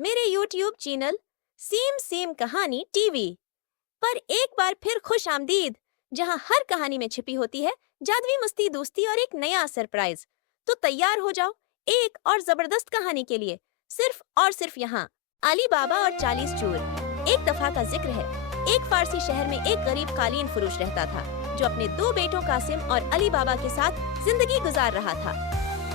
मेरे YouTube channel same same कहानी TV पर एक बार फिर खुश आमदीद, जहां हर कहानी में छिपी होती है जादुई मस्ती, दोस्ती और एक नया सरप्राइज। तो तैयार हो जाओ एक और जबरदस्त कहानी के लिए, सिर्फ और सिर्फ यहाँ अली बाबा और 40 चोर। एक दफा का जिक्र है, एक फारसी शहर में एक गरीब कालीन फरोश रहता था जो अपने दो बेटों कासिम और अली बाबा के साथ जिंदगी गुजार रहा था।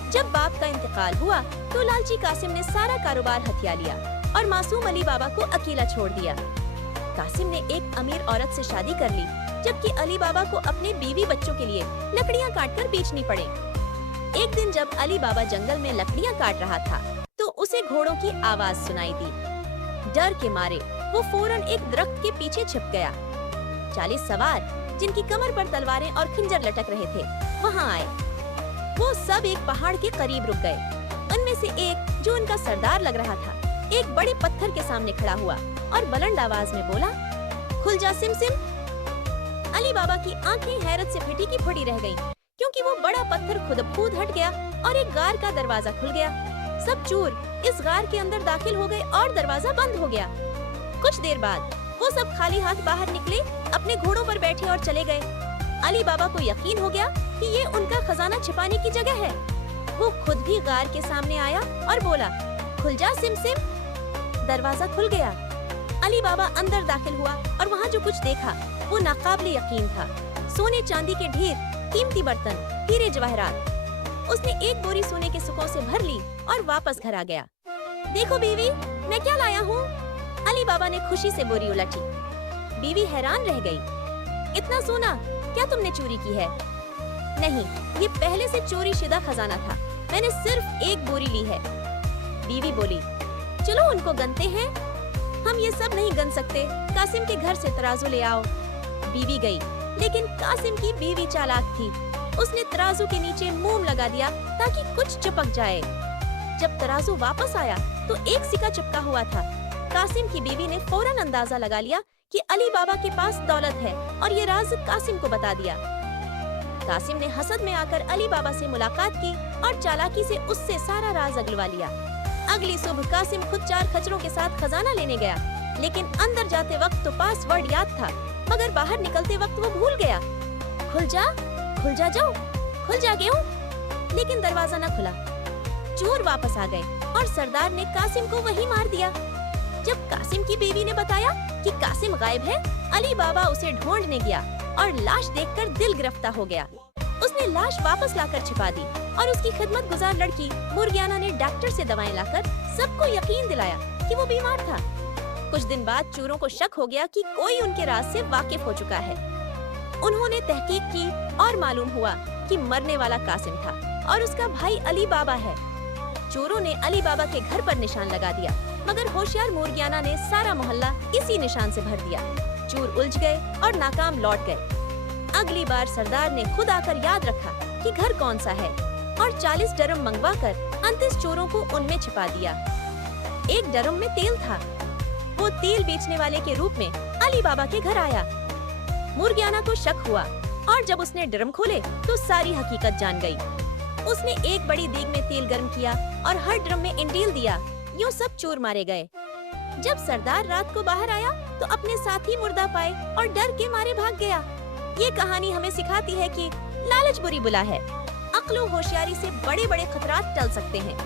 जब बाप का इंतकाल हुआ तो लालची कासिम ने सारा कारोबार हथिया लिया और मासूम अली बाबा को अकेला छोड़ दिया। कासिम ने एक अमीर औरत से शादी कर ली, जबकि अली बाबा को अपने बीवी बच्चों के लिए लकड़ियां काटकर बेचनी पड़े। एक दिन जब अली बाबा जंगल में लकड़ियां काट रहा था तो उसे घोड़ों की आवाज सुनाई दी। डर के मारे वो फौरन एक दरख्त के पीछे छिप गया। 40 सवार जिनकी कमर पर तलवारें और खंजर लटक रहे थे वहाँ आए। वो सब एक पहाड़ के करीब रुक गए। उनमें से एक, जो उनका सरदार लग रहा था, एक बड़े पत्थर के सामने खड़ा हुआ और बुलंद आवाज में बोला, खुल जा सिम सिम। अली बाबा की आंखें हैरत से फटी की फटी रह गईं, क्योंकि वो बड़ा पत्थर खुद ब खुद हट गया और एक गार का दरवाजा खुल गया। सब चोर इस गार के अंदर दाखिल हो गए और दरवाजा बंद हो गया। कुछ देर बाद वो सब खाली हाथ बाहर निकले, अपने घोड़ों पर बैठे और चले गए। अली बाबा को यकीन हो गया कि ये उनका खजाना छिपाने की जगह है। वो खुद भी गार के सामने आया और बोला, खुल जा सिम सिम। दरवाजा खुल गया। अली बाबा अंदर दाखिल हुआ और वहाँ जो कुछ देखा वो नाकाबिले यकीन था। सोने चांदी के ढेर, कीमती बर्तन, हीरे जवाहरात। उसने एक बोरी सोने के सुकों से भर ली और वापस घर आ गया। देखो बीवी, मैं क्या लाया हूँ। अली बाबा ने खुशी से बोरी उलटी। बीवी हैरान रह गई। इतना सोना क्या तुमने चोरी की है? नहीं, ये पहले से चोरी शुदा खजाना था, मैंने सिर्फ एक बोरी ली है। बीवी बोली, चलो उनको गनते हैं। हम ये सब नहीं गन सकते, कासिम के घर से तराजू ले आओ। बीवी गई, लेकिन कासिम की बीवी चालाक थी। उसने तराजू के नीचे मोम लगा दिया ताकि कुछ चिपक जाए। जब तराजू वापस आया तो एक सिक्का चिपका हुआ था। कासिम की बीवी ने फौरन अंदाजा लगा लिया कि अली बाबा के पास दौलत है और ये राज कासिम को बता दिया। कासिम ने हसद में आकर अली बाबा से मुलाकात की और चालाकी से उससे सारा राज अगलवा लिया। अगली सुबह कासिम खुद 4 खच्चरों के साथ खजाना लेने गया, लेकिन अंदर जाते वक्त तो पासवर्ड याद था, मगर बाहर निकलते वक्त वो भूल गया। खुल जा जाओ, खुल जा गेहूं। लेकिन दरवाजा न खुला। चोर वापस आ गए और सरदार ने कासिम को वहीं मार दिया। जब कासिम की बीवी ने बताया कि कासिम गायब है, अली बाबा उसे ढूंढने गया और लाश देखकर दिल गिरफ्तार हो गया। उसने लाश वापस लाकर छिपा दी और उसकी खिदमत गुजार लड़की मुर्गियाना ने डॉक्टर से दवाएं लाकर सबको यकीन दिलाया कि वो बीमार था। कुछ दिन बाद चोरों को शक हो गया कि कोई उनके राज से वाकिफ हो चुका है। उन्होंने तहकीक की और मालूम हुआ कि मरने वाला कासिम था और उसका भाई अली बाबा है। चोरों ने अली बाबा के घर पर निशान लगा दिया, मगर होशियार मुर्गियाना ने सारा मोहल्ला इसी निशान से भर दिया। चोर उलझ गए और नाकाम लौट गए। अगली बार सरदार ने खुद आकर याद रखा कि घर कौन सा है और 40 ड्रम मंगवाकर 29 चोरों को उनमें छिपा दिया। एक ड्रम में तेल था। वो तेल बेचने वाले के रूप में अली बाबा के घर आया। मुर्गियाना को शक हुआ और जब उसने ड्रम खोले तो सारी हकीकत जान गई। उसने एक बड़ी देग में तेल गर्म किया और हर ड्रम में इंडील दिया। यूं सब चोर मारे गए। जब सरदार रात को बाहर आया तो अपने साथी मुर्दा पाए और डर के मारे भाग गया। ये कहानी हमें सिखाती है कि लालच बुरी बुला है। अक्ल और होशियारी से बड़े बड़े खतरात टल सकते हैं।